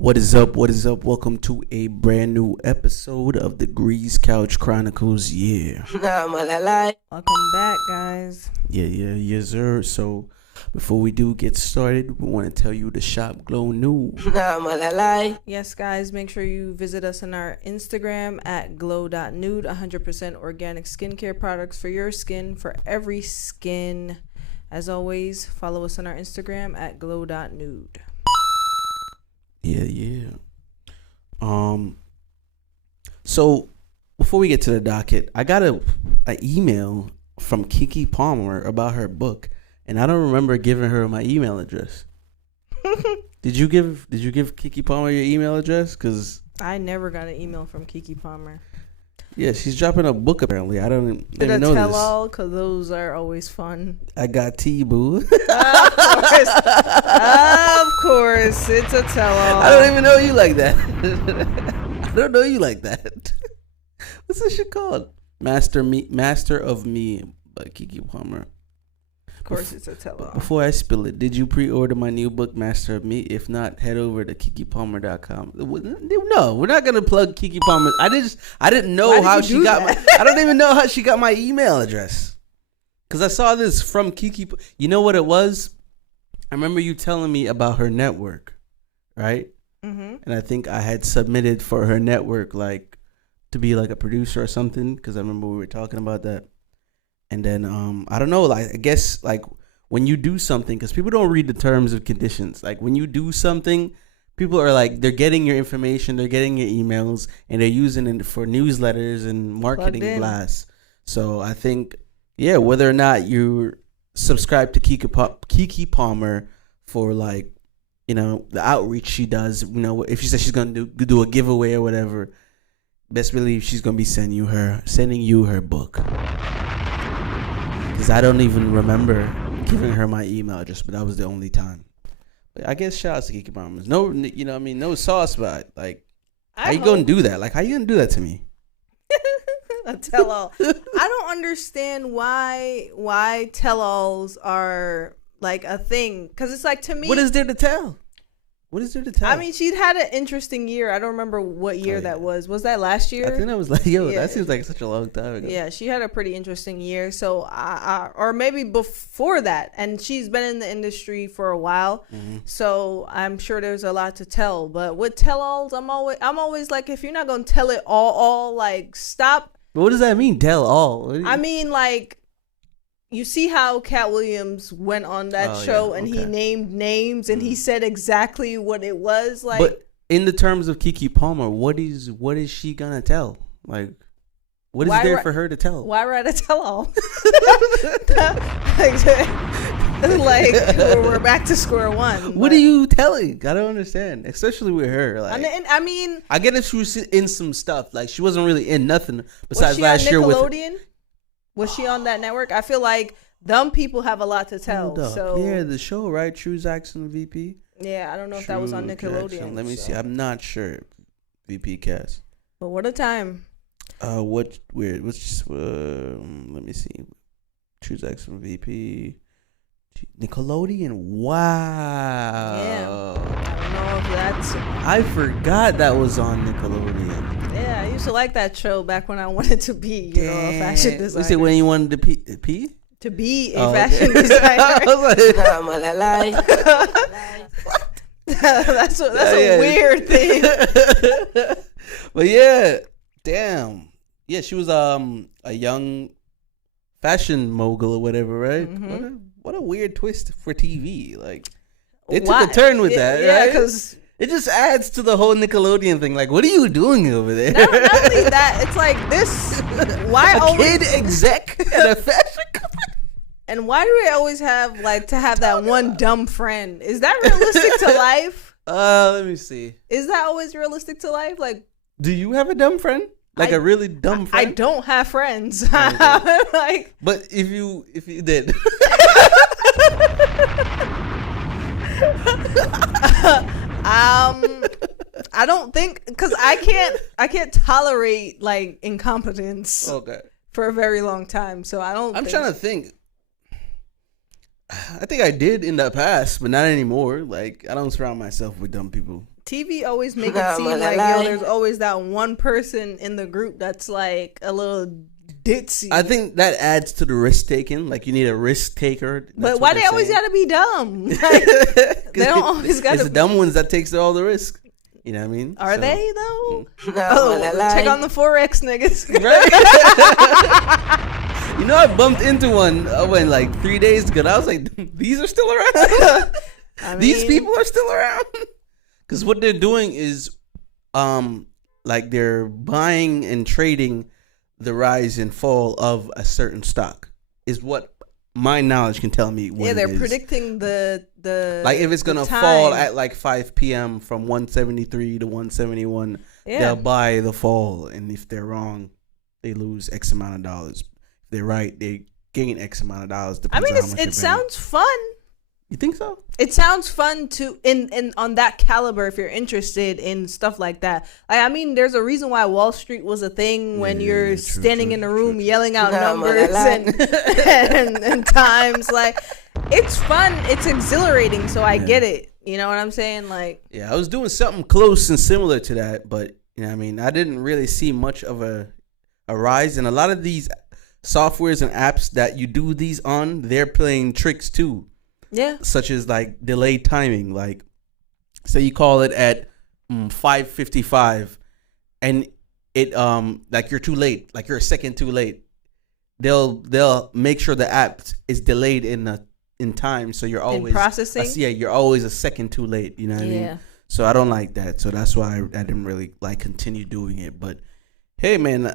What is up? What is up? Welcome to a brand new episode of the Grease Couch Chronicles. Yeah. Welcome back, guys. Yes, sir. So, before we do get started, we want to tell you to shop Glow New. Yes, guys, make sure you visit us on our Instagram at glow.nude. 100% organic skincare products for your skin, for every skin. As always, follow us on our Instagram at glow.nude. Yeah. So before we get to the docket, I got an email from Keke Palmer about her book, and I don't remember giving her my email address. Did you give Keke Palmer your email address? Because I never got an email from Keke Palmer. Yeah, she's dropping a book apparently. I don't even know tell all, because those are always fun. I got T-Boo. Of course, it's a tell all. I don't even know you like that. I don't know you like that. What's this shit called? Master of Me by Keke Palmer. Of course, it's a tell all. Before I spill it, did you pre-order my new book, Master of Me? If not, head over to kekepalmer.com. No, we're not gonna plug Keke Palmer. I didn't know how she got my. I don't even know how she got my email address. Cause I saw this from Keke. You know what it was? I remember you telling me about her network, right? Mm-hmm. And I think I had submitted for her network, like to be like a producer or something. Cause I remember we were talking about that. And then, I don't know, like, I guess, like, when you do something, because people don't read the terms and conditions. Like, when you do something, people are like, they're getting your information, they're getting your emails, and they're using it for newsletters and marketing blasts. So, I think, yeah, whether or not you subscribe to Keke Palmer for, like, you know, the outreach she does, you know, if she says she's going to do a giveaway or whatever, best believe she's going to be sending you her book. Because I don't even remember giving her my email address, but that was the only time. But I guess shout out to Keke Palmer. No, you know what I mean? No sauce, but like, how you going to do that? Like, how you going to do that to me? A tell-all. I don't understand why tell-alls are like a thing. Because it's like, to me. What is there to tell? What is there to tell? I mean, she'd had an interesting year. I don't remember what year that was. Was that last year? I think that was like, that seems like such a long time ago. Yeah, she had a pretty interesting year. So, or maybe before that. And she's been in the industry for a while. Mm-hmm. So I'm sure there's a lot to tell. But with tell-alls, I'm always like, if you're not going to tell it all, like, stop. But what does that mean, tell all? I mean, like, you see how Cat Williams went on that show and he named names and he said exactly what it was like. But in the terms of Keke Palmer, what is she gonna tell? Like, what is there for her to tell? Why write a tell-all? like we're back to square one. What are you telling? I don't understand, especially with her. Like, I mean, I get if she was in some stuff. Like, she wasn't really in nothing besides last year with Nickelodeon. Was she on that network? I feel like them people have a lot to tell. So yeah, the show, right? True Jackson VP. Yeah, I don't know if that was on Nickelodeon. Jackson. Let me see. I'm not sure. VP cast. But what a time. What weird? What's let me see. True Jackson VP. Nickelodeon. Wow. Yeah. I don't know if that's. I forgot that was on Nickelodeon. Yeah, I used to like that show back when I wanted to be, a fashion designer. Was it when you wanted to pee? To be a fashion designer. I was like, that's a weird thing. But yeah, damn. Yeah, she was a young fashion mogul or whatever, right? Mm-hmm. What a weird twist for TV. Like, they took a turn with that, right? Yeah, because it just adds to the whole Nickelodeon thing. Like, what are you doing over there? Not only that, it's like this. Why a kid exec at a fashion company? And why do we always have that one dumb friend? Is that realistic to life? Let me see. Is that always realistic to life? Like, do you have a dumb friend? Like a really dumb friend? I don't have friends. Like, but if you did. I don't think, because I can't tolerate like incompetence. Okay. For a very long time, so I don't. I'm trying to think. I think I did in the past, but not anymore. Like, I don't surround myself with dumb people. TV always make it seem like there's always that one person in the group that's like a little ditzy. I think that adds to the risk taking. Like you need a risk taker. But why they always gotta be dumb? Like, they don't always gotta. It's the dumb ones that takes all the risk. You know what I mean? Are they though? Check on the Forex niggas. Right? You know, I bumped into one when like 3 days ago. I was like, these are still around. These people are still around. Because what they're doing is, like they're buying and trading the rise and fall of a certain stock. Is what my knowledge can tell me. Yeah, they're predicting the like if it's gonna fall at like 5 p.m. from 173 to 171. Yeah. They'll buy the fall, and if they're wrong, they lose X amount of dollars. If they're right, they gain X amount of dollars. I mean, it sounds fun. You think so? It sounds fun to in on that caliber if you're interested in stuff like that. I mean, there's a reason why Wall Street was a thing when you're standing in the room yelling out numbers and times. Like, it's fun. It's exhilarating. So I get it. You know what I'm saying? Like, yeah, I was doing something close and similar to that, but you know what I mean, I didn't really see much of a rise. And a lot of these softwares and apps that you do these on, they're playing tricks too. Yeah. Such as like delayed timing. Like, say you call it at 5:55 and it like you're too late, like you're a second too late. They'll make sure the app is delayed in time, so you're always in processing. You're always a second too late. You know what I mean? So I don't like that. So that's why I didn't really like continue doing it. But hey, man,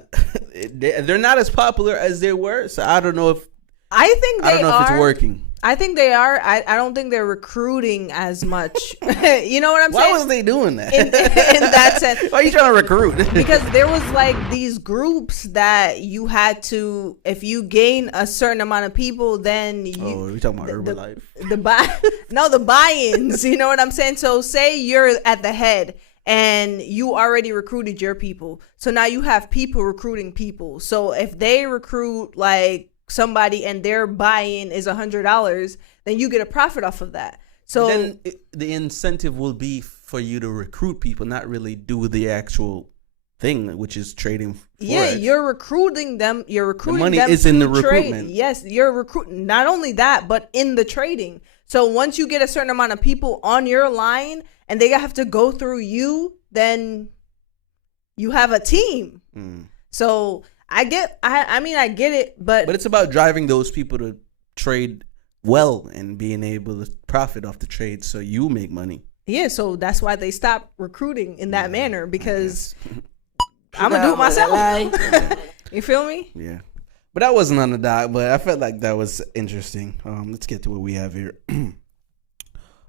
they're not as popular as they were. So I don't know if I don't know if it's working. I think they are. I don't think they're recruiting as much. You know what I'm saying? Why was they doing that? In that sense. Why are you trying to recruit? Because there was like these groups that you had to, if you gain a certain amount of people, then you. Oh, we're talking about Herbalife. The buy-ins. You know what I'm saying? So say you're at the head and you already recruited your people. So now you have people recruiting people. So if they recruit like somebody and their buy-in is $100, then you get a profit off of that. So then the incentive will be for you to recruit people, not really do the actual thing, which is trading. You're recruiting them. You're recruiting them. The money is in the recruitment. Yes, you're recruiting. Not only that, but in the trading. So once you get a certain amount of people on your line and they have to go through you, then you have a team. So I get it, but it's about driving those people to trade well and being able to profit off the trade so you make money. Yeah, so that's why they stopped recruiting in that manner, because I'm gonna do it myself. You feel me? Yeah. But that wasn't on the doc, but I felt like that was interesting. Let's get to what we have here.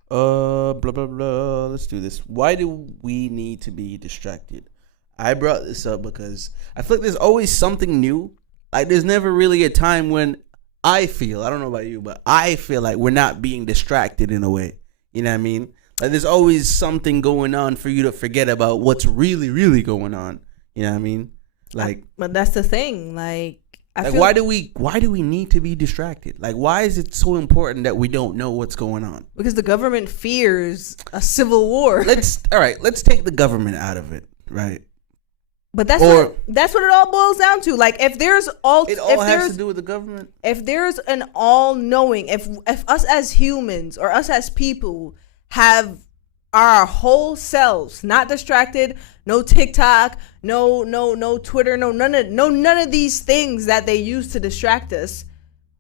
Blah blah blah. Let's do this. Why do we need to be distracted? I brought this up because I feel like there's always something new. Like there's never really a time when I don't know about you, but I feel like we're not being distracted in a way. You know what I mean? Like there's always something going on for you to forget about what's really, really going on. You know what I mean? Like, but that's the thing. Like why do we need to be distracted? Like, why is it so important that we don't know what's going on? Because the government fears a civil war. Let's take the government out of it, right? But that's what it all boils down to. Like, if there's has to do with the government. If there's an all-knowing, if us as humans or us as people have our whole selves not distracted, no TikTok, no Twitter, none of these things that they use to distract us,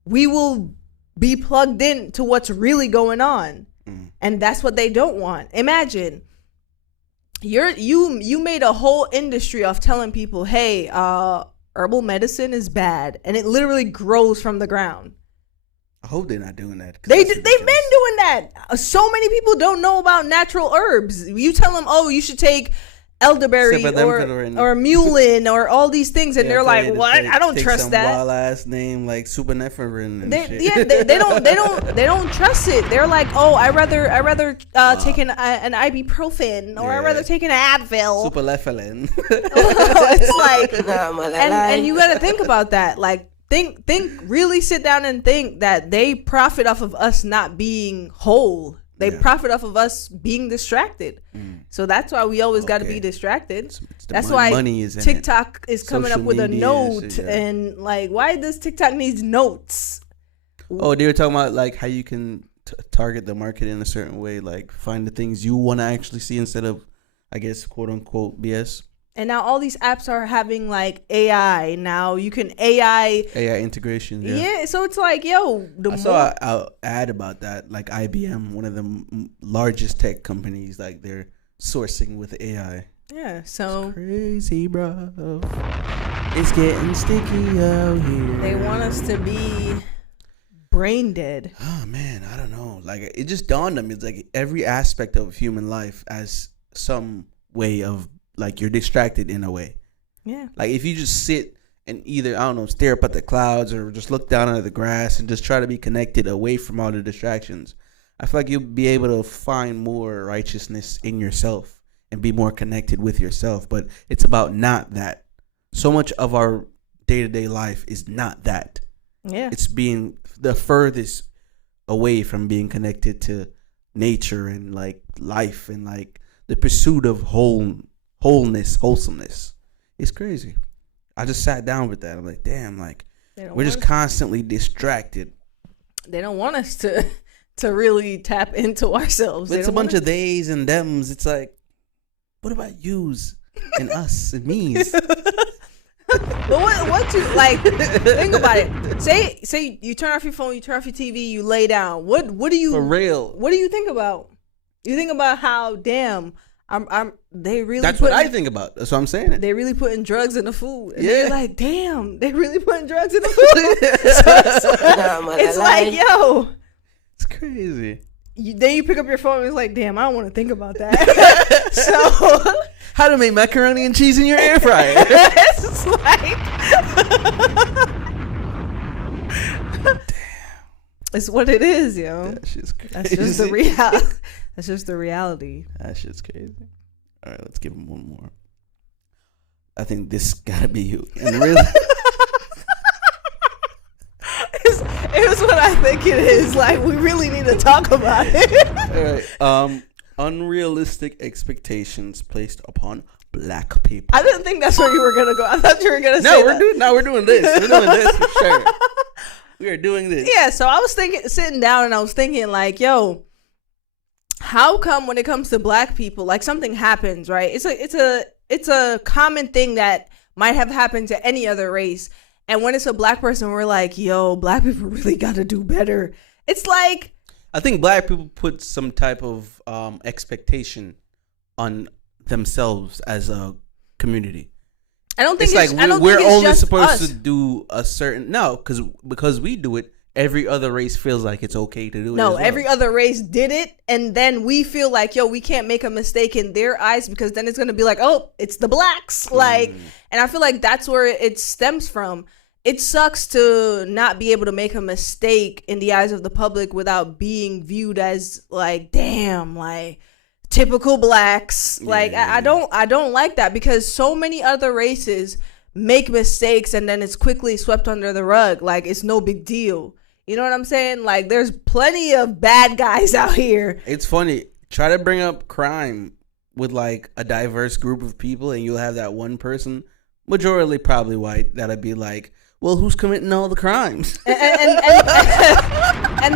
we will be plugged in to what's really going on, and that's what they don't want. Imagine. You made a whole industry of telling people, hey, herbal medicine is bad, and it literally grows from the ground. I hope they're not doing that. They've been doing that. So many people don't know about natural herbs. You tell them, oh, you should take elderberry or mullein or all these things, and they're like, what? I don't trust that. Wild ass name like supernephrin and shit. Yeah, they don't trust it. They're like, oh, I rather take an ibuprofen, or I rather take an Advil. Superlephalin. It's like, and you got to think about that. Like, really sit down and think that they profit off of us not being whole. They profit off of us being distracted. So that's why we always got to be distracted. That's why money is TikTok is coming Social up with a media note. shit, yeah. And like, why does TikTok need notes? Oh, they were talking about like how you can target the market in a certain way, like find the things you want to actually see instead of, I guess, quote unquote BS. And now all these apps are having like AI. Now you can AI integration. Yeah, so it's like, yo, I saw an ad about that. Like IBM, one of the largest tech companies, like they're sourcing with AI. Yeah, so it's crazy, bro. It's getting sticky out here. They want us to be brain dead. Oh man, I don't know. Like it just dawned on me. It's like every aspect of human life as some way of like you're distracted in a way. Yeah. Like if you just sit and either, I don't know, stare up at the clouds or just look down at the grass and just try to be connected away from all the distractions, I feel like you'll be able to find more righteousness in yourself and be more connected with yourself. But it's about not that. So much of our day-to-day life is not that. Yeah. It's being the furthest away from being connected to nature and like life and like the pursuit of wholesomeness. It's crazy. I just sat down with that. I'm like, damn, like we're just constantly distracted. They don't want us to really tap into ourselves. It's a bunch of theys and thems. It's like, what about yous and us and me's? But what you like? Think about it. Say you turn off your phone, you turn off your TV, you lay down. What do you for real? What do you think about? You think about how they really. That's what I think about. That's what I'm saying. They really putting drugs in the food. And yeah. You're like, damn, they really putting drugs in the food. It's like, yo, it's crazy. Then you pick up your phone and it's like, damn, I don't want to think about that. So how to make macaroni and cheese in your air fryer. It's like damn. It's what it is, yo. That shit's crazy. That's just the reality. That's just the reality. That shit's crazy. All right, let's give him one more. I think this gotta be you. And really, it was what I think it is. Like, we really need to talk about it. All right. Unrealistic expectations placed upon black people. I didn't think that's where you were gonna go. I thought you were gonna say we're doing this. We're doing this for sure. We are doing this. Yeah, so I was sitting down and I was thinking like, yo, how come when it comes to black people, like something happens, right? It's a common thing that might have happened to any other race. And when it's a black person, we're like, yo, black people really got to do better. It's like, I think black people put some type of expectation on themselves as a community. I don't think it's like we're only supposed us to do a certain because we do it. Every other race feels like it's okay to do it. No, every other race did it, and then we feel like, yo, we can't make a mistake in their eyes because then it's gonna be like, oh, it's the blacks, like, and I feel like that's where it stems from. It sucks to not be able to make a mistake in the eyes of the public without being viewed as like, damn, like typical blacks. Like, I don't like that because so many other races make mistakes and then it's quickly swept under the rug. Like, it's no big deal. You know what I'm saying? Like, there's plenty of bad guys out here. It's funny. Try to bring up crime with like a diverse group of people and you'll have that one person, majority probably white, that'll be like, well, who's committing all the crimes? And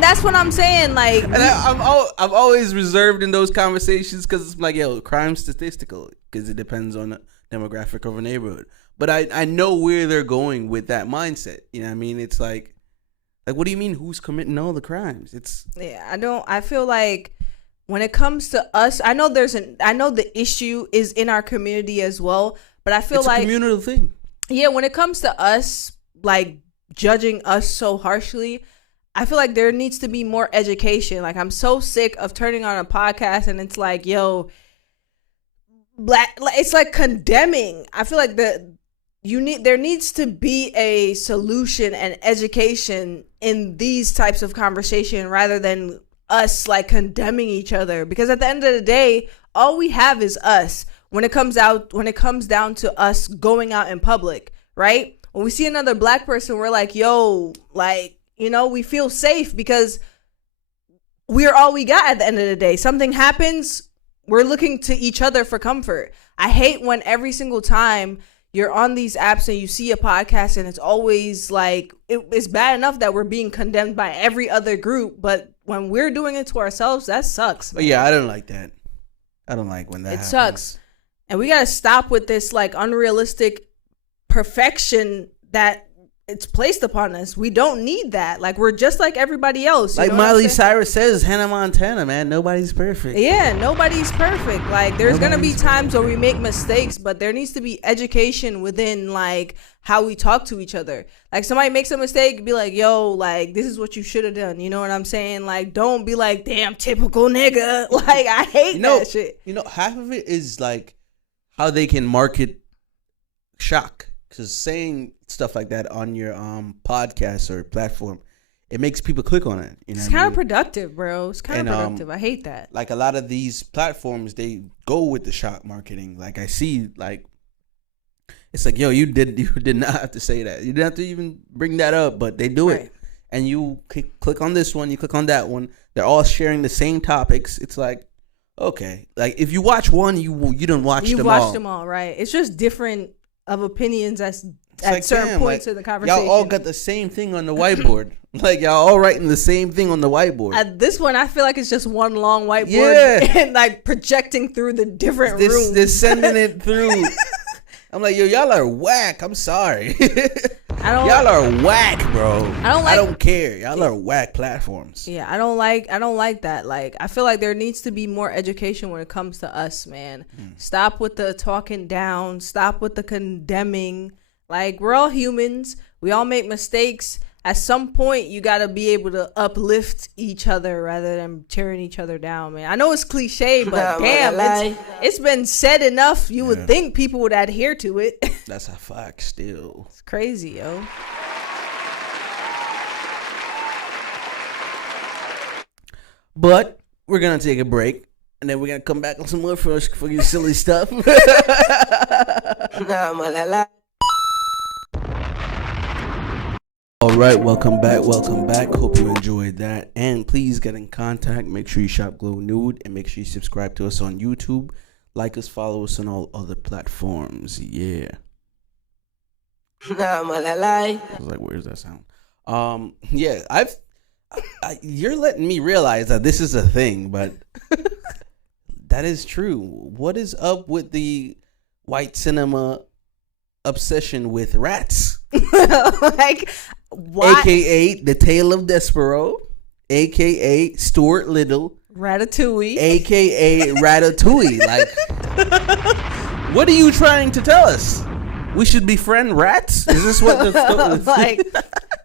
that's what I'm saying. Like, and I'm always reserved in those conversations because it's like, yo, crime's statistical because it depends on the demographic of a neighborhood. But I know where they're going with that mindset. You know what I mean? It's like, what do you mean who's committing all the crimes? I feel like when it comes to us, I know the issue is in our community as well, but I feel it's a communal thing. Yeah, when it comes to us, like judging us so harshly, I feel like there needs to be more education. Like, I'm so sick of turning on a podcast and it's like, yo, it's like condemning. I feel like there needs to be a solution and education in these types of conversation rather than us like condemning each other, because at the end of the day, all we have is us when it comes down to us going out in public, right? When we see another black person, we're like, yo, like, you know, we feel safe because we're all we got at the end of the day. Something happens, we're looking to each other for comfort. I hate when every single time you're on these apps and you see a podcast and it's always like, it's bad enough that we're being condemned by every other group, but when we're doing it to ourselves, that sucks, man. But yeah, I don't like that. I don't like when that happens. Sucks. And we got to stop with this like unrealistic perfection that it's placed upon us. We don't need that. Like, we're just like everybody else. Like Miley Cyrus says, Hannah Montana, man, nobody's perfect. Yeah, nobody's perfect. Like, there's going to be times where we make mistakes, but there needs to be education within, like, how we talk to each other. Like, somebody makes a mistake, be like, yo, like, this is what you should have done. You know what I'm saying? Like, don't be like, damn, typical nigga. Like, I hate that shit. You know, half of it is, like, how they can market shock. Because saying stuff like that on your podcast or platform, it makes people click on it. You know, it's kind of productive, bro. It's kind of productive. I hate that. Like a lot of these platforms, they go with the shock marketing. Like I see, like it's like, yo, you did not have to say that. You didn't have to even bring that up, but they do it. And you click on this one, you click on that one. They're all sharing the same topics. It's like, okay, like if you watch one, you don't watch them all. You watched them all, right? It's just different of opinions at like, certain points in the conversation. Y'all all got the same thing on the whiteboard. Like y'all all writing the same thing on the whiteboard. At this one, I feel like it's just one long whiteboard and like projecting through the different rooms. They're sending it through. I'm like, yo, y'all are whack. I'm sorry. Y'all are whack, bro. I don't care. Y'all are whack platforms. Yeah, I don't like that. Like, I feel like there needs to be more education when it comes to us, man. Stop with the talking down. Stop with the condemning. Like, we're all humans. We all make mistakes. At some point, you got to be able to uplift each other rather than tearing each other down, man. I know it's cliche, but damn, it's been said enough. You would think people would adhere to it. That's a fact still. It's crazy, yo. But we're going to take a break, and then we're going to come back on some more for your silly stuff. All right, welcome back. Hope you enjoyed that. And please get in contact. Make sure you shop Glow Nude and make sure you subscribe to us on YouTube. Like us, follow us on all other platforms. Yeah. I was like, where's that sound? Yeah, you're letting me realize that this is a thing, but that is true. What is up with the white cinema obsession with rats? Like, what? AKA the Tale of Despereaux, AKA Stuart Little, Ratatouille, AKA Ratatouille. Like, what are you trying to tell us? We should befriend rats? Is this what the story is? Like,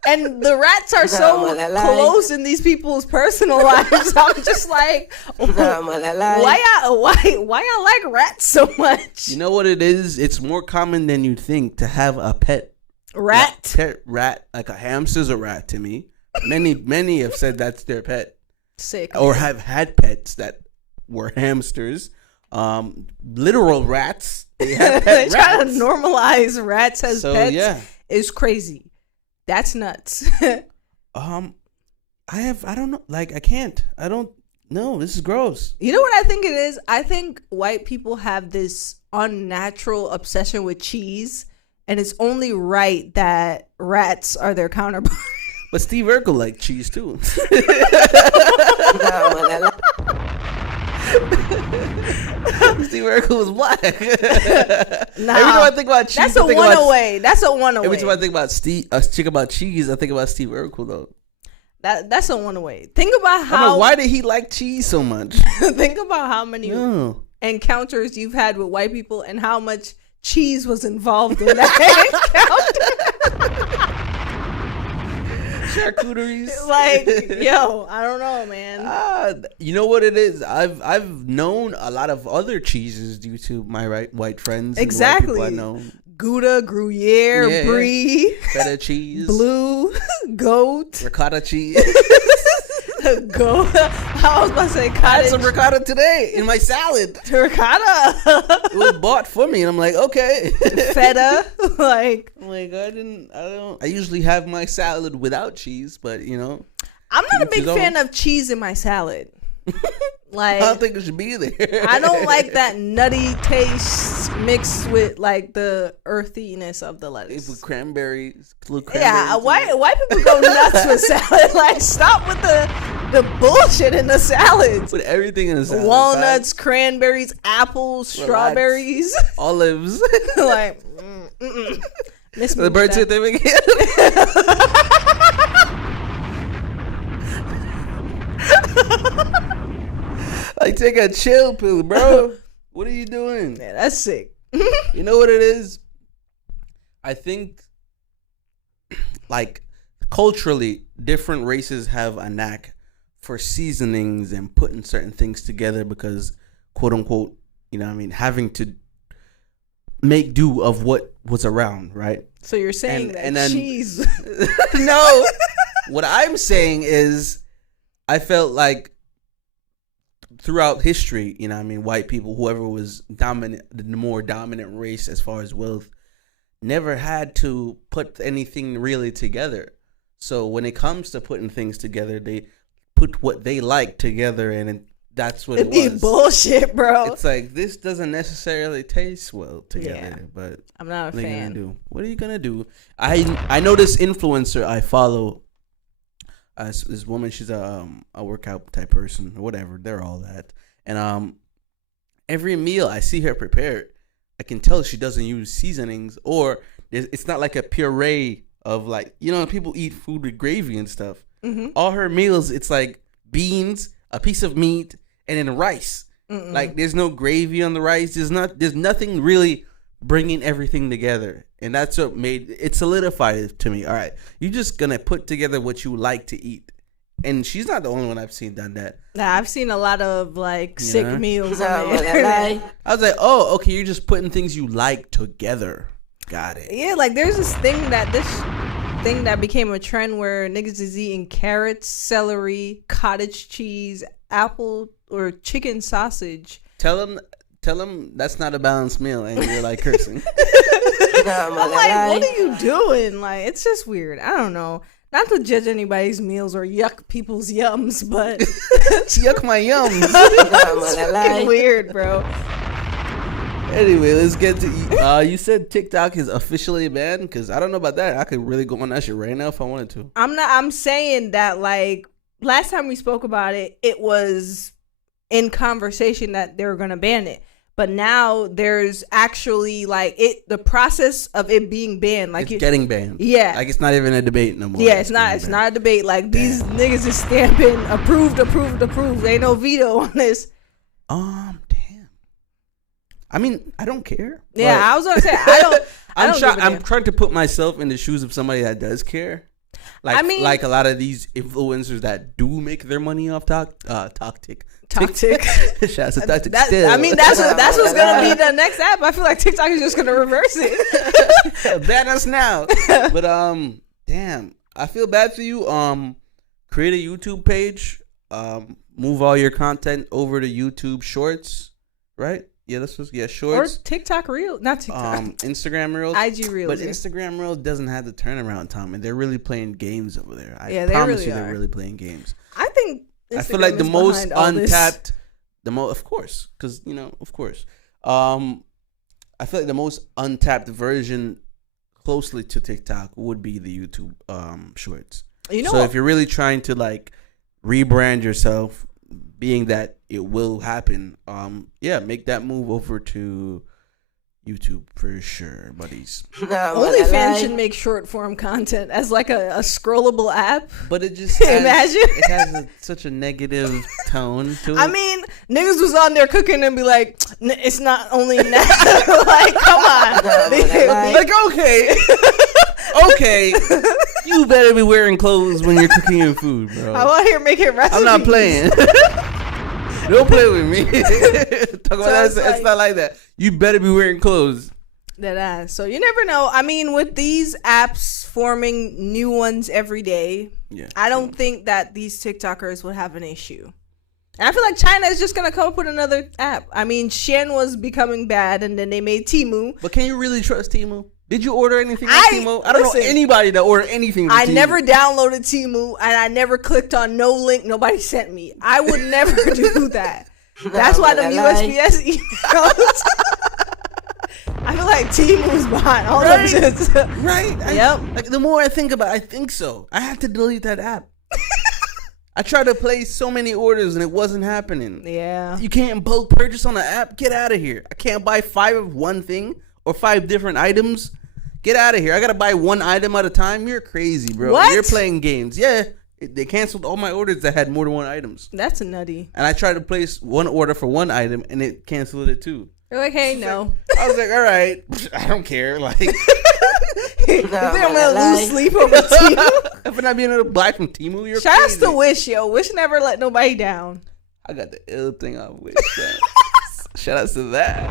and the rats are so close in these people's personal lives. I'm just like, why y'all like rats so much? You know what it is? It's more common than you think to have a pet rat, like a hamster's a rat to me. Many have said that's their pet. Sick. Or have had pets that were hamsters. Literal rats. They have pet they try to normalize rats as pets. Yeah. Is crazy. That's nuts. I don't know. Like, I can't. I don't know. This is gross. You know what I think it is? I think white people have this unnatural obsession with cheese, and it's only right that rats are their counterpart. But Steve Urkel liked cheese too. Steve Urkel was black. Nah, every time I think about cheese, that's a one-away. That's a one-away. Every time I think about chick about cheese, I think about Steve Urkel though. That's a one-away. Think about how. Why did he like cheese so much? Think about how many encounters you've had with white people and how much cheese was involved in that encounter. Charcuteries. Like, yo, I don't know, man. You know what it is? I've known a lot of other cheeses due to my white friends. Exactly. And the white people I know. Gouda, Gruyere, Brie, feta cheese, blue, goat, ricotta cheese. Goat. I was about to say cottage. I had some ricotta today in my salad. Ricotta. It was bought for me, and I'm like, okay. Feta, like. I'm like, I usually have my salad without cheese, but you know. I'm not a big fan of cheese in my salad. Like, I don't think it should be there. I don't like that nutty taste mixed with like the earthiness of the lettuce. With cranberries, Yeah, white people go nuts with salad. Like, stop with the bullshit in the salads. Put everything in the salad. Walnuts, cranberries, apples, strawberries, olives. Like, Miss the bird certificate. Like, take a chill pill, bro. What are you doing? Yeah, that's sick. You know what it is? I think, like, culturally, different races have a knack for seasonings and putting certain things together because, quote unquote, you know what I mean, having to make do of what was around, right? So you're saying that then, cheese. No. What I'm saying is I felt like throughout history, you know what I mean, white people, whoever was dominant, the more dominant race as far as wealth, never had to put anything really together. So when it comes to putting things together, they put what they like together, and that's what it was. Bullshit, bro. It's like, this doesn't necessarily taste well together, Yeah. but I'm not a fan. What are you gonna do? I know this influencer I follow. This woman, she's a workout type person or whatever. They're all that, and every meal I see her prepare, I can tell she doesn't use seasonings, or it's not like a puree of, like, you know, people eat food with gravy and stuff. Mm-hmm. All her meals, it's like beans, a piece of meat, and then rice. Mm-mm. Like, there's no gravy on the rice. There's nothing really bringing everything together, and that's what made it solidified it to me. All right, you're just gonna put together what you like to eat, and she's not the only one I've seen done that. Nah, I've seen a lot of like sick meals on the internet. I was like, oh, okay, you're just putting things you like together. Got it. Yeah, like there's this thing that became a trend where niggas is eating carrots, celery, cottage cheese, apple or chicken sausage. Tell them that's not a balanced meal, and you're like cursing. I'm like, what are you doing? Like, it's just weird. I don't know. Not to judge anybody's meals or yuck people's yums, but yuck my yums. It's fucking weird, bro. Anyway, let's get to you said TikTok is officially banned, because I don't know about that. I could really go on that shit right now if I wanted to. I'm saying that, like, last time we spoke about it, it was in conversation that they were gonna ban it. But now there's actually like the process of it being banned, like it's getting banned. Yeah, like it's not even a debate no more. Yeah, it's not a debate. Like, these niggas is stamping approved. Ain't no veto on this. Damn. I mean, I don't care. Yeah, I was gonna say I don't. I'm trying to put myself in the shoes of somebody that does care. Like, I mean, like a lot of these influencers that do make their money off TikTok. Shout out to TikTok still. I mean, that's what's gonna be the next app. I feel like TikTok is just gonna reverse it. Ban us now. But damn, I feel bad for you. Create a YouTube page. Move all your content over to YouTube Shorts, right? Yeah, Shorts. Or TikTok Reel, not TikTok. Instagram Reels. IG Reels. But Instagram Reels doesn't have the turnaround time, and they're really playing games over there. Yeah, they really are. They're really playing games. I think Instagram, I feel like the most untapped, of course, because, you know, of course. I feel like the most untapped version closely to TikTok would be the YouTube Shorts. You know, so if you're really trying to like rebrand yourself, being that it will happen, make that move over to YouTube for sure, buddies. OnlyFans should make short form content as like a scrollable app. But it just it has such a negative tone to it. I mean, niggas was on there cooking and be like, it's not only that. Like, come on. Like, okay, you better be wearing clothes when you're cooking your food, bro. I'm out here making recipes. I'm not playing. Don't play with me. Talk about that. It's not like that. You better be wearing clothes. That ass. So you never know. I mean, with these apps forming new ones every day, I don't think that these TikTokers would have an issue. And I feel like China is just going to come up with another app. I mean, Shein was becoming bad, and then they made Temu. But can you really trust Temu? Did you order anything on I- Temu? I don't listen, know anybody that ordered anything from I Temu. never downloaded Temu and I never clicked on no link nobody sent me. I would never do that. That's why the USPS emails. I feel like Temu's behind all Right. them shits. Right? Yep. Like, the more I think about it, I think so. I have to delete that app. I tried to place so many orders and it wasn't happening. Yeah. You can't bulk purchase on the app. Get out of here. I can't buy 5 of one thing or 5 different items. Get out of here. I gotta buy one item at a time. You're crazy, bro. What? You're playing games. Yeah. They canceled all my orders that had more than one items. That's nutty. And I tried to place one order for one item and it canceled it too. You're like, hey, no. I was like, all right, I don't care. Like, You think I'm gonna lose sleep over Temu? if I'm not being able to buy from Temu, you're Shout crazy. outs to Wish, yo. Wish never let nobody down. I got the ill thing on Wish. Shout outs to that.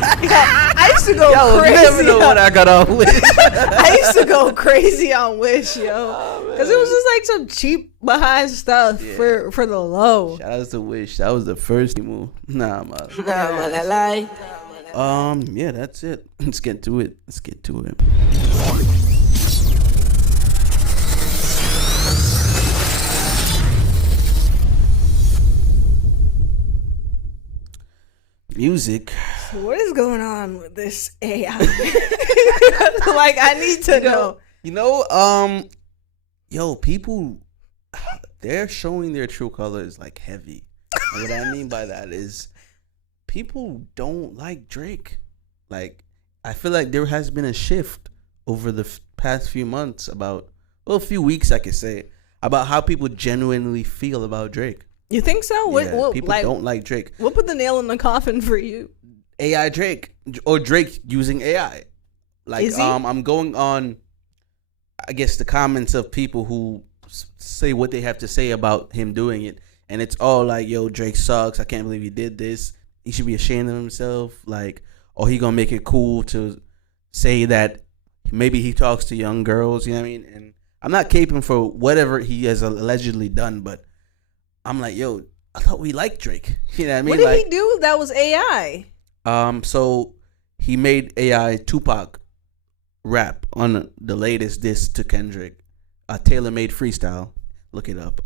I used to go Y'all crazy. never know what I got on Wish. I used to go crazy on Wish, yo, because it was just like some cheap behind stuff for the low. Shout outs to Wish. That was the first Temu. Nah, man. Yeah, that's it. Let's get to it. Music. So what is going on with this AI? Like, I need to know. Yo, people, they're showing their true colors like heavy. And what I mean by that is people don't like Drake. Like, I feel like there has been a shift over the past few months a few weeks, I could say, about how people genuinely feel about Drake. You think so? Yeah, What people don't like Drake. What put the nail in the coffin for you? AI Drake or Drake using AI. Like, Is he? I'm going on, I guess, the comments of people who say what they have to say about him doing it, and it's all like, yo, Drake sucks. I can't believe he did this. He should be ashamed of himself. Like, or he gonna make it cool to say that maybe he talks to young girls. You know what I mean? And I'm not caping for whatever he has allegedly done, but I'm like, yo, I thought we liked Drake. You know what I mean? What did like, he do that was AI? So he made AI Tupac rap on the latest diss to Kendrick, Taylor Made Freestyle. Look it up.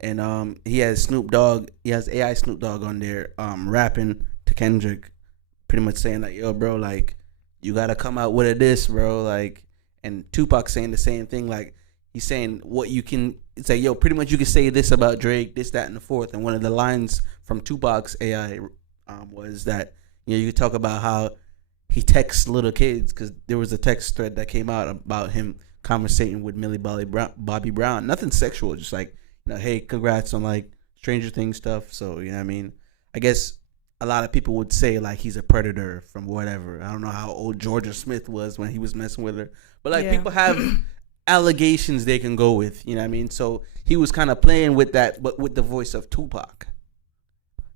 And he has Snoop Dogg. He has AI Snoop Dogg on there, rapping to Kendrick, pretty much saying like, yo, bro, like, you gotta come out with a diss, bro. Like, and Tupac saying the same thing. Like, he's saying what you can say, yo, pretty much you can say this about Drake, this, that, and the fourth. And one of the lines from Tupac's AI was that, you know, you could talk about how he texts little kids, because there was a text thread that came out about him conversating with Millie Bobby Brown. Nothing sexual, just like, you know, hey, congrats on like Stranger Things stuff. So, you know what I mean? I guess a lot of people would say like he's a predator from whatever. I don't know how old Georgia Smith was when he was messing with her. But like, people have allegations they can go with, you know what I mean? So he was kind of playing with that, but with the voice of Tupac.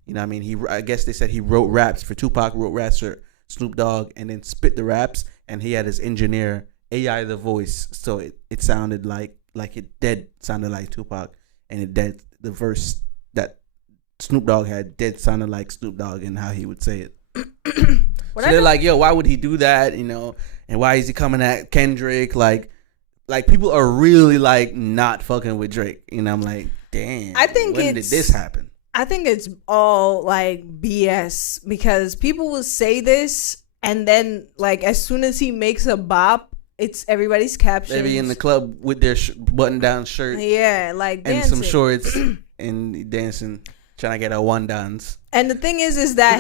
You know what I mean? I guess they said he wrote raps for Tupac, wrote raps for Snoop Dogg, and then spit the raps, and he had his engineer AI the voice, so it sounded like it dead sounded like Tupac, and it dead the verse that Snoop Dogg had dead sounded like Snoop Dogg and how he would say it. So they're like, yo, why would he do that? You know, and why is he coming at Kendrick? Like people are really like not fucking with Drake. You know, I'm like, damn. I think when did this happen? I think it's all like BS, because people will say this and then like as soon as he makes a bop, it's everybody's captions. Maybe in the club with their button down shirt. Yeah, like and dancing. some shorts and dancing, trying to get a one dance. And the thing is that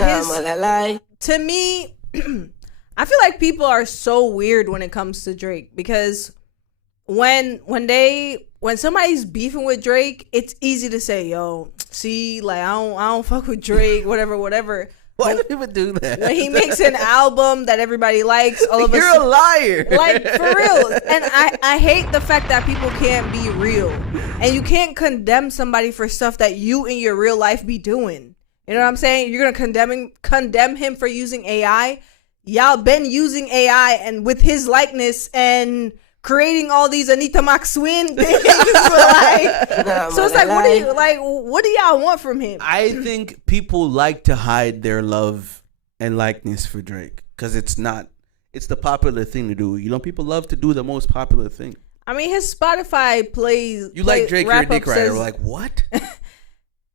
to me, I feel like people are so weird when it comes to Drake, because when somebody's beefing with Drake, it's easy to say, yo, see, like I don't fuck with Drake, whatever. Why do people do that? When he makes an album that everybody likes, all of us, you're a liar. Like, for real. And I hate the fact that people can't be real, and you can't condemn somebody for stuff that you in your real life be doing. You know what I'm saying? You're gonna condemn him for using AI. Y'all been using AI and with his likeness and creating all these Anita McSween things. So it's like, what do y'all want from him? I think people like to hide their love and likeness for Drake, because it's it's the popular thing to do. You know, people love to do the most popular thing. I mean, his Spotify plays. You like Drake, you're a dick rider. We're like, what?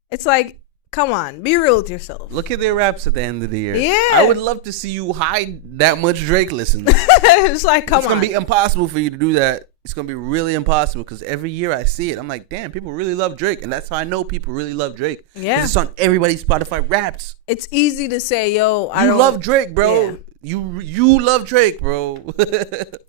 It's like, come on, be real with yourself. Look at their raps at the end of the year. Yeah. I would love to see you hide that much Drake listens. It's like, come on. It's going to be impossible for you to do that. It's going to be really impossible because every year I see it. I'm like, damn, people really love Drake. And that's how I know people really love Drake. Yeah. It's on everybody's Spotify raps. It's easy to say, yo, I don't love Drake, bro. Yeah. You love Drake, bro.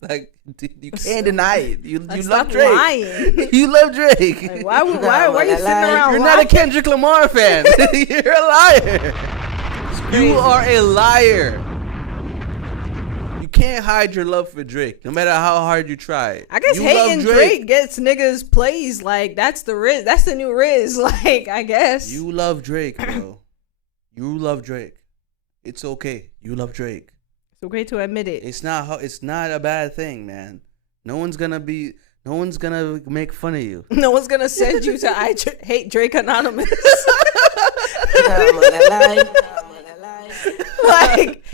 Like, you can't deny it. You love Drake. Lying. You love Drake. Like, why are you sitting around You're lying? not a Kendrick Lamar fan. You're a liar. You are a liar. You can't hide your love for Drake, no matter how hard you try. I guess hating Drake gets niggas plays. Like, that's the Riz. That's the new Riz. Like, I guess. You love Drake, bro. You love Drake. It's okay. You love Drake. It's okay to admit it. It's not a bad thing, man. No one's gonna make fun of you. No one's gonna send you to I Hate Drake Anonymous. Like,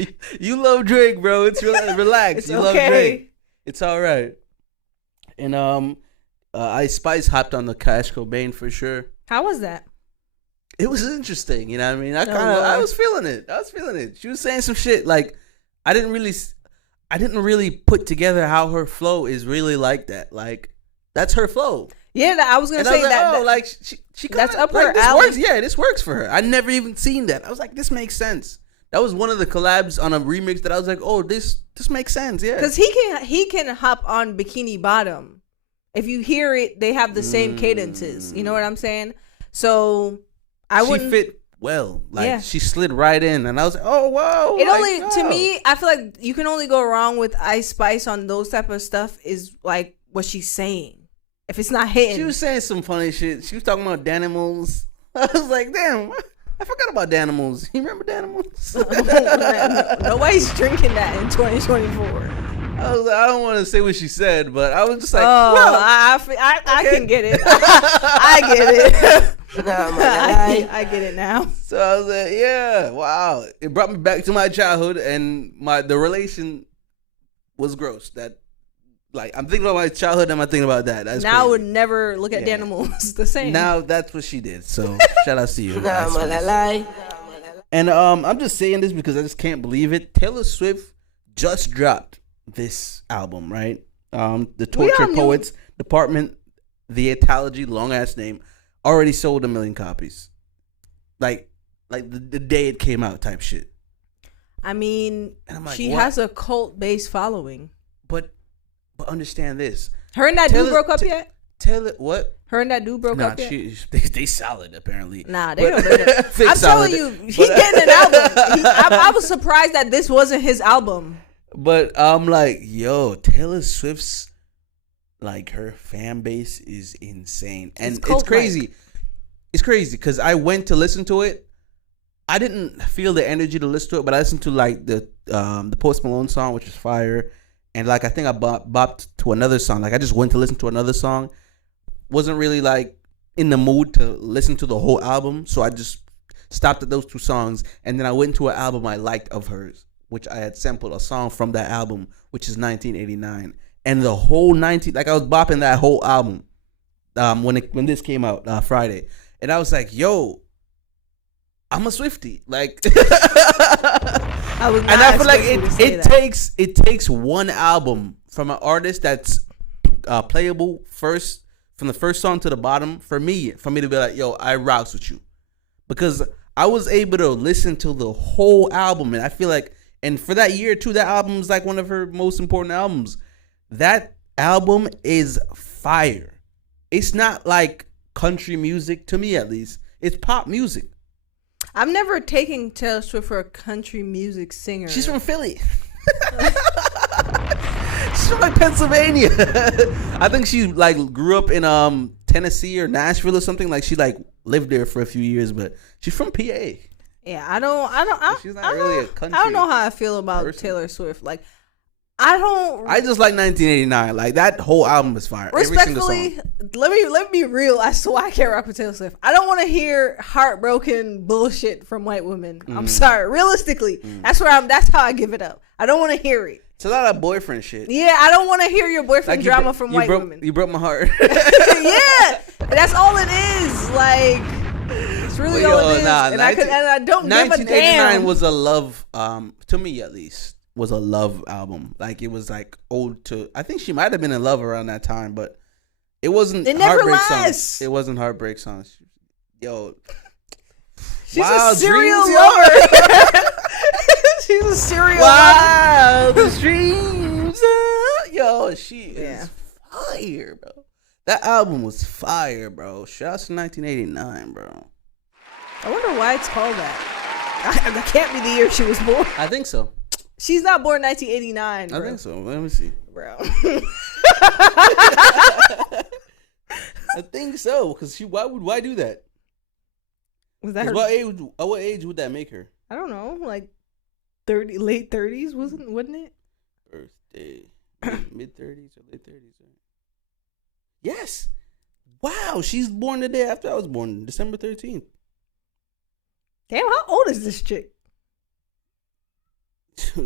you love Drake, bro. It's relax. It's you okay. Love Drake. It's all right. And Ice Spice hopped on the Cash Cobain for sure. How was that? It was interesting, you know what I mean? I was feeling it. She was saying some shit like I didn't really put together how her flow is really like that. Like that's her flow. Yeah, I was gonna say she that's kinda, up her this alley. works. Yeah, this works for her. I never even seen that. I was like, this makes sense. That was one of the collabs on a remix that I was like, oh, this makes sense. Yeah, because he can hop on Bikini Bottom. If you hear it, they have the same cadences. You know what I'm saying? So she fit well. Like she slid right in, and I was like, oh wow. To me, I feel like you can only go wrong with Ice Spice on those type of stuff. Is like what she's saying. If it's not hitting, she was saying some funny shit. She was talking about Danimals. I was like, damn, I forgot about Danimals. You remember Danimals? Nobody's drinking that in 2024. I was like, I don't want to say what she said, but I was just like, I can get it. I get it. I get it now. So I was like, yeah, wow. It brought me back to my childhood, and the relation was gross. That, like, I'm thinking about my childhood, and I'm thinking about that. That's now crazy. I would never look at Danimals the same. Now that's what she did. So shout out to you. And I'm just saying this because I just can't believe it. Taylor Swift just dropped this album, right? The Tortured Poets Department, the Anthology, long ass name, already sold 1 million copies. Like the day it came out type shit. I mean, like, she has a cult based following. But understand this. Her and that dude broke up yet? Taylor, what? Her and that dude broke up yet? They solid apparently. Nah, they don't. I'm telling you, he getting an album. I was surprised that this wasn't his album. But I'm like, yo, Taylor Swift's, like, her fan base is insane. And it's crazy. It's crazy because I went to listen to it. I didn't feel the energy to listen to it, but I listened to, like, the Post Malone song, which is fire. And, like, I think I bopped to another song. Like, I just went to listen to another song. Wasn't really, like, in the mood to listen to the whole album. So I just stopped at those 2 songs. And then I went to an album I liked of hers, which I had sampled a song from that album, which is 1989. And the whole I was bopping that whole album when this came out Friday. And I was like, yo, I'm a Swiftie. Like, I feel like it takes one album from an artist that's playable first, from the first song to the bottom, for me to be like, yo, I rocks with you. Because I was able to listen to the whole album, and I feel like, and for that year too, that album is like one of her most important albums. That album is fire. It's not like country music, to me at least. It's pop music. I've never taken Taylor Swift for a country music singer. She's from Philly. She's from like Pennsylvania. I think she like grew up in Tennessee or Nashville or something. Like she like lived there for a few years, but she's from PA. Yeah, I don't. She's not really a country. I don't know how I feel about person. Taylor Swift. Like, I just like 1989. Like that whole album is fire. Respectfully, let me be real as to why I can't rock with Taylor Swift. I don't want to hear heartbroken bullshit from white women. I'm sorry. Realistically, that's how I give it up. I don't want to hear it. It's a lot of boyfriend shit. Yeah, I don't want to hear your boyfriend drama from white women. You broke my heart. Yeah, that's all it is. Like, it's really all it is. And I don't give a damn. 1989 was a love, to me at least, was a love album. Like, it was like old to. I think she might have been in love around that time, but it wasn't. It never heartbreak lasts. songs. It wasn't heartbreak songs. Yo, she's a serial lover. She's a serial Wild dreams. Yo, she is fire, bro. That album was fire, bro. Shouts to 1989, bro. I wonder why it's called that. That can't be the year she was born. I think so. She's not born 1989, bro. I think so. Let me see. Bro. I think so, because why do that? Was that her? What age would that make her? I don't know, like 30, late 30s, wouldn't it? Birthday, mid 30s or late 30s. Yes. Wow, she's born the day after I was born, December 13th. Damn, how old is this chick?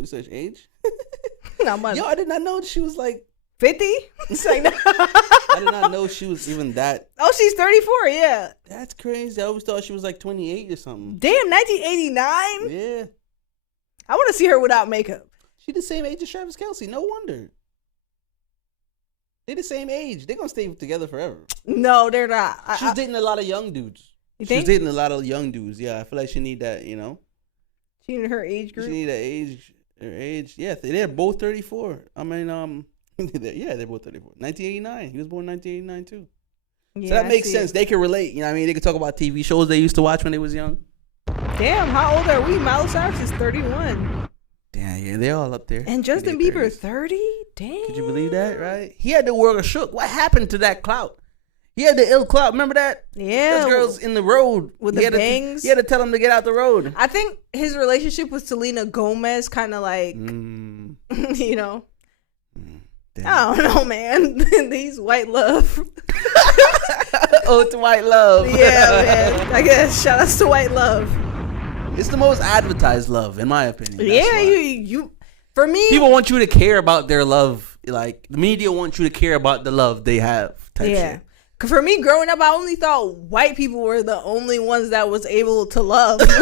Such age? Not much. Yo, I did not know she was like 50. It's like, I did not know she was even that. Oh, she's 34. Yeah. That's crazy. I always thought she was like 28 or something. Damn, 1989. Yeah. I want to see her without makeup. She the same age as Travis Kelce. No wonder. They the same age. They're gonna stay together forever. No, they're not. She's dating a lot of young dudes. You think? She's dating a lot of young dudes. Yeah, I feel like she need that. You know. She in her age group. She need that age. Her age. Yeah, they're both 34. I mean, yeah, they're both 34. 1989. He was born in 1989 too. Yeah, so that makes sense. They can relate. You know what I mean? They can talk about TV shows they used to watch when they was young. Damn, how old are we? Miley Cyrus is 31. Damn, yeah, they're all up there. And Justin Bieber 30? Damn. Could you believe that, right? He had the world shook. What happened to that clout? He had the ill clout. Remember that? Yeah. Those girls in the road. With the bangs. He had to tell them to get out the road. I think his relationship with Selena Gomez kind of like, you know. Damn. I don't know, man. These white love. Oh, to white love. Yeah, man. I guess shout outs to white love. It's the most advertised love, in my opinion. Yeah, you. For me, people want you to care about their love. Like the media wants you to care about the love they have. Type shit. For me, growing up, I only thought white people were the only ones that was able to love. Because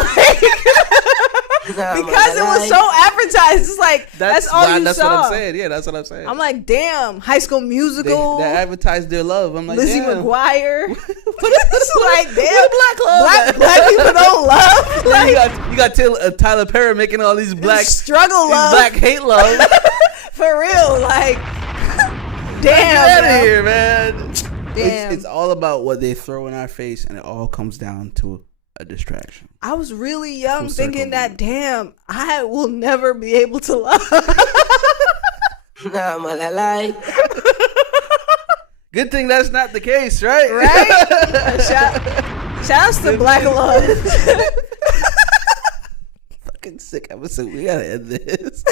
it was so advertised. It's like, that's all you saw. That's what I'm saying. Yeah, that's what I'm saying. I'm like, damn, High School Musical. They advertised their love. I'm like, Lizzie damn. McGuire. It's like, damn, black people don't love. Like, you got Tyler Perry making all these black struggle love, black hate love. For real, like, damn. Get out of here, man. Damn. It's all about what they throw in our face, and it all comes down to a distraction. I was really young thinking that, damn, I will never be able to love. Good thing that's not the case, right? Right? Shout outs to black love. Fucking sick episode. We gotta end this.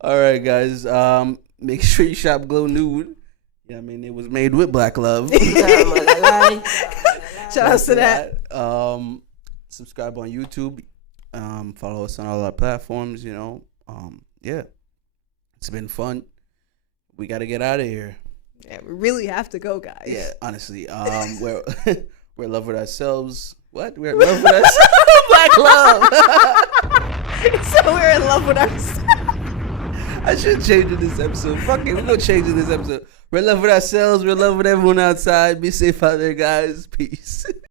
All right, guys. Make sure you shop Glow Nude. Yeah, I mean, it was made with black love. Shout outs to that. Subscribe on YouTube. Follow us on all our platforms. You know, yeah, it's been fun. We got to get out of here. Yeah, we really have to go, guys. Yeah, honestly, we're in love with ourselves. What? We're in love with ourselves. Black love. So we're in love with ourselves. I should change it this episode. Fuck it, we're gonna change it this episode. We're in love with ourselves. We're in love with everyone outside. Be safe out there, guys. Peace.